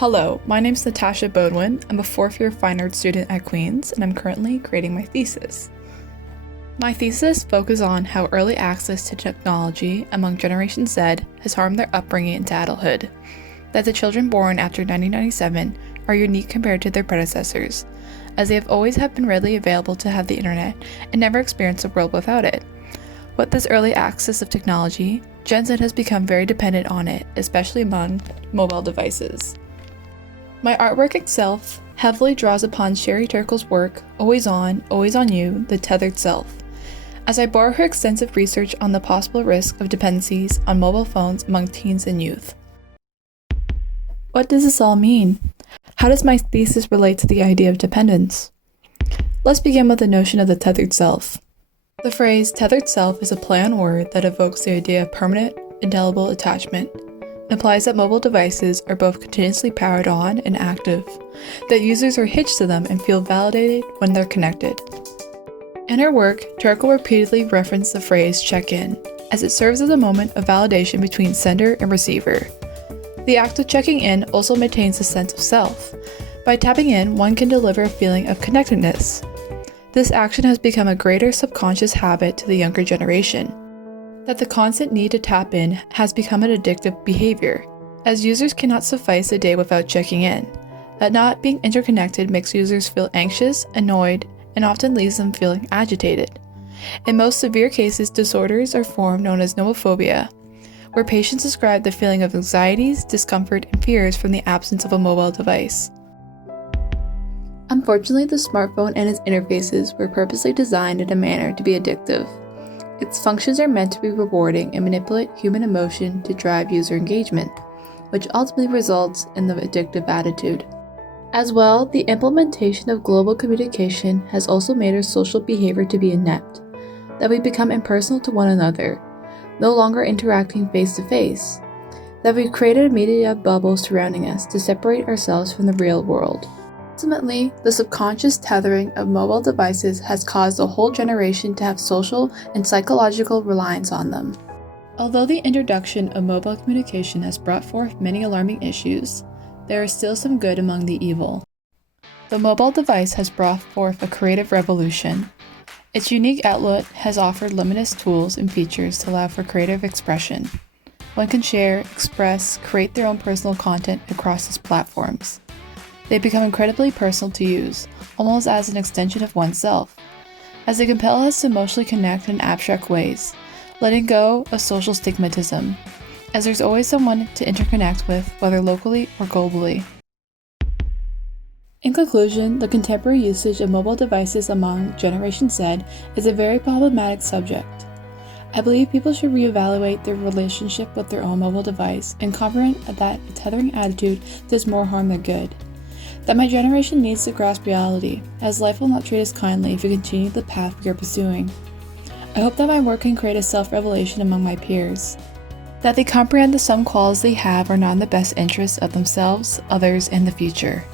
Hello, my name's Natasha Bodwin. I'm a fourth-year fine arts student at Queen's, and I'm currently grading my thesis. My thesis focuses on how early access to technology among Generation Z has harmed their upbringing into adulthood, that the children born after 1997 are unique compared to their predecessors, as they have always been readily available to have the internet and never experienced a world without it. With this early access of technology, Gen Z has become very dependent on it, especially among mobile devices. My artwork itself heavily draws upon Sherry Turkle's work, Always On You, The Tethered Self, as I borrow her extensive research on the possible risk of dependencies on mobile phones among teens and youth. What does this all mean? How does my thesis relate to the idea of dependence? Let's begin with the notion of the tethered self. The phrase tethered self is a play on word that evokes the idea of permanent, indelible attachment. It implies that mobile devices are both continuously powered on and active, that users are hitched to them and feel validated when they're connected. In her work, Turkle repeatedly referenced the phrase check-in, as it serves as a moment of validation between sender and receiver. The act of checking in also maintains a sense of self. By tapping in, one can deliver a feeling of connectedness. This action has become a greater subconscious habit to the younger generation, that the constant need to tap in has become an addictive behavior, as users cannot suffice a day without checking in, that not being interconnected makes users feel anxious, annoyed, and often leaves them feeling agitated. In most severe cases, disorders are formed known as nomophobia, where patients describe the feeling of anxieties, discomfort, and fears from the absence of a mobile device. Unfortunately, the smartphone and its interfaces were purposely designed in a manner to be addictive. Its functions are meant to be rewarding and manipulate human emotion to drive user engagement, which ultimately results in the addictive attitude. As well, the implementation of global communication has also made our social behavior to be inept, that we become impersonal to one another, no longer interacting face to face, that we've created a media bubble surrounding us to separate ourselves from the real world. Ultimately, the subconscious tethering of mobile devices has caused a whole generation to have social and psychological reliance on them. Although the introduction of mobile communication has brought forth many alarming issues, there is still some good among the evil. The mobile device has brought forth a creative revolution. Its unique outlet has offered limitless tools and features to allow for creative expression. One can share, express, create their own personal content across its platforms. They become incredibly personal to use, almost as an extension of oneself, as they compel us to emotionally connect in abstract ways, letting go of social stigmatism, as there's always someone to interconnect with, whether locally or globally. In conclusion, the contemporary usage of mobile devices among Generation Z is a very problematic subject. I believe people should reevaluate their relationship with their own mobile device and comprehend that a tethering attitude does more harm than good. That my generation needs to grasp reality, as life will not treat us kindly if we continue the path we are pursuing. I hope that my work can create a self-revelation among my peers, that they comprehend that some qualities they have are not in the best interests of themselves, others, and the future.